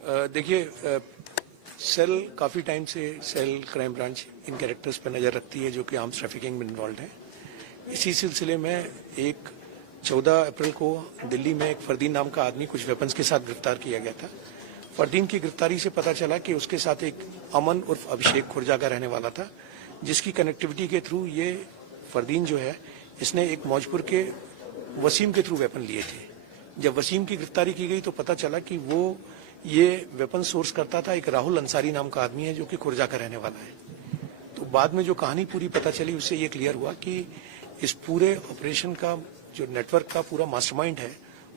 देखिए, सेल काफ़ी टाइम से सेल क्राइम ब्रांच इन कैरेक्टर्स पर नज़र रखती है जो कि आर्म्स ट्रैफिकिंग में इन्वॉल्व है। इसी सिलसिले में 14 अप्रैल को दिल्ली में एक फरदीन नाम का आदमी कुछ वेपन्स के साथ गिरफ्तार किया गया था। फरदीन की गिरफ्तारी से पता चला कि उसके साथ एक अमन उर्फ अभिषेक खुर्जा का रहने वाला था, जिसकी कनेक्टिविटी के थ्रू ये फरदीन जो है इसने एक मौजपुर के वसीम के थ्रू वेपन लिए थे। जब वसीम की गिरफ्तारी की गई तो पता चला कि वो ये वेपन सोर्स करता था एक राहुल अंसारी नाम का आदमी है जो कि खुर्जा का रहने वाला है। तो बाद में जो कहानी पूरी पता चली उससे ये क्लियर हुआ कि इस पूरे ऑपरेशन का जो नेटवर्क का पूरा मास्टरमाइंड है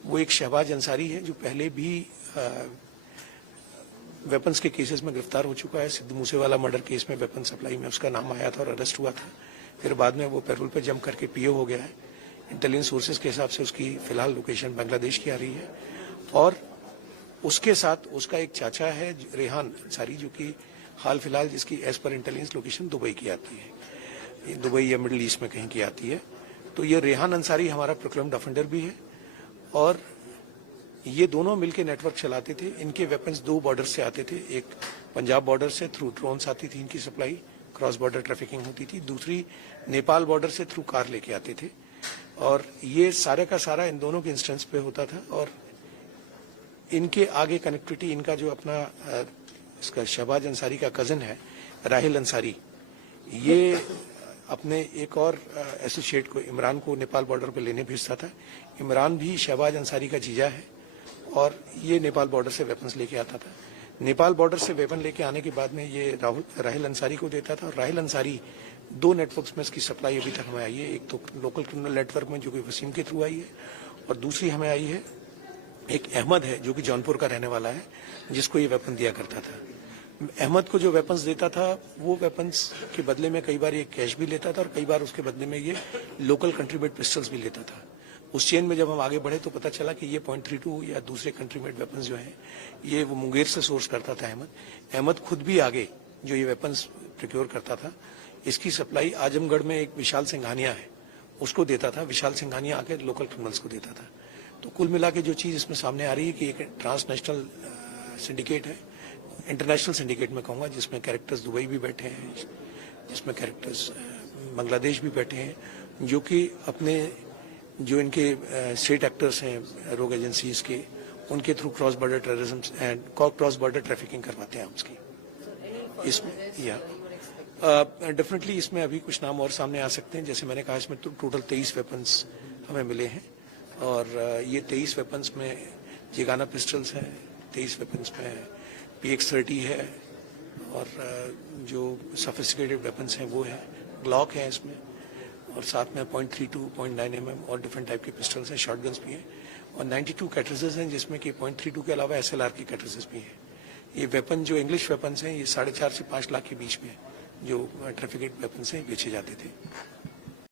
वो एक शहबाज अंसारी है जो पहले भी वेपन्स के केसेस में गिरफ्तार हो चुका है। सिद्धू मूसेवाला मर्डर केस में वेपन सप्लाई में उसका नाम आया था और अरेस्ट हुआ था। फिर बाद में वो पैरोल पे जंप करके पीओ हो गया है। इंटेलिजेंस सोर्सेज के हिसाब से उसकी फिलहाल लोकेशन बांग्लादेश की आ रही है और उसके साथ उसका एक चाचा है रेहान अंसारी जो कि हाल फिलहाल जिसकी as per intelligence location Dubai की आती है, दुबई या मिडिल ईस्ट में कहीं की आती है। तो ये रेहान अंसारी हमारा प्रोक्लेम्ड ऑफेंडर भी है और ये दोनों मिलकर नेटवर्क चलाते थे। इनके वेपन्स 2 बॉर्डर से आते थे, एक पंजाब बॉर्डर से थ्रू ड्रोन्स आती थी, इनकी सप्लाई क्रॉस बॉर्डर ट्रैफिकिंग होती थी, दूसरी नेपाल बॉर्डर से थ्रू कार लेके आते थे और ये सारे का सारा इन दोनों के इंस्टेंस पे होता था। और इनके आगे कनेक्टिविटी इनका जो अपना इसका शहबाज अंसारी का कजन है राहिल अंसारी, ये अपने एक और एसोसिएट को इमरान को नेपाल बॉर्डर पे लेने भेजता था। इमरान भी शहबाज अंसारी का जीजा है और ये नेपाल बॉर्डर से वेपन्स लेके आता था। नेपाल बॉर्डर से वेपन लेके आने के बाद में ये राहिल अंसारी को देता था और राहिल अंसारी 2 नेटवर्क्स में इसकी सप्लाई अभी तक हमें आई है। एक तो लोकल क्रिमिनल नेटवर्क में जो कि वसीम के थ्रू आई है और दूसरी हमें आई है एक अहमद है जो कि जौनपुर का रहने वाला है जिसको ये वेपन दिया करता था। अहमद को जो वेपन्स देता था वो वेपन्स के बदले में कई बार ये कैश भी लेता था और कई बार उसके बदले में ये लोकल कंट्री मेड पिस्टल्स भी लेता था। उस चेन में जब हम आगे बढ़े तो पता चला कि ये .32 या दूसरे कंट्री मेड वेपन्स जो हैं ये वो मुंगेर से सोर्स करता था अहमद खुद भी आगे जो ये वेपन्स प्रिक्योर करता था। इसकी सप्लाई आजमगढ़ में एक विशाल सिंघानिया है उसको देता था, विशाल सिंघानिया आके लोकल क्रिमिनल्स को देता था। तो कुल मिला के जो चीज़ इसमें सामने आ रही है कि एक ट्रांसनेशनल सिंडिकेट है, इंटरनेशनल सिंडिकेट में कहूँगा, जिसमें कैरेक्टर्स दुबई भी बैठे हैं, जिसमें कैरेक्टर्स बांग्लादेश भी बैठे हैं, जो कि अपने जो इनके स्टेट एक्टर्स हैं रोग एजेंसीज के, उनके through cross border terrorism and cross border trafficking करवाते हैं उसकी। इसमें या डेफिनेटली इसमें अभी कुछ नाम और सामने आ सकते हैं। जैसे मैंने कहा इसमें टोटल 23 वेपन्स हमें मिले हैं और ये 23 वेपन्स में जिगाना पिस्टल्स हैं, 23 वेपन्स में PX-30 है और जो सफिस्टिकेटेड वेपन्स हैं वो है ग्लॉक है इसमें और साथ में .32, .9 mm और डिफरेंट टाइप के पिस्टल्स हैं, शॉटगन्स भी हैं और 92 कैटरिजेस हैं जिसमें कि .32 के अलावा SLR की कैटरिजेस भी हैं। ये वेपन जो इंग्लिश वेपन्स हैं ये 4.5 से 5 लाख के बीच में जो ट्रैफिकेड वेपन्स हैं बेचे जाते थे।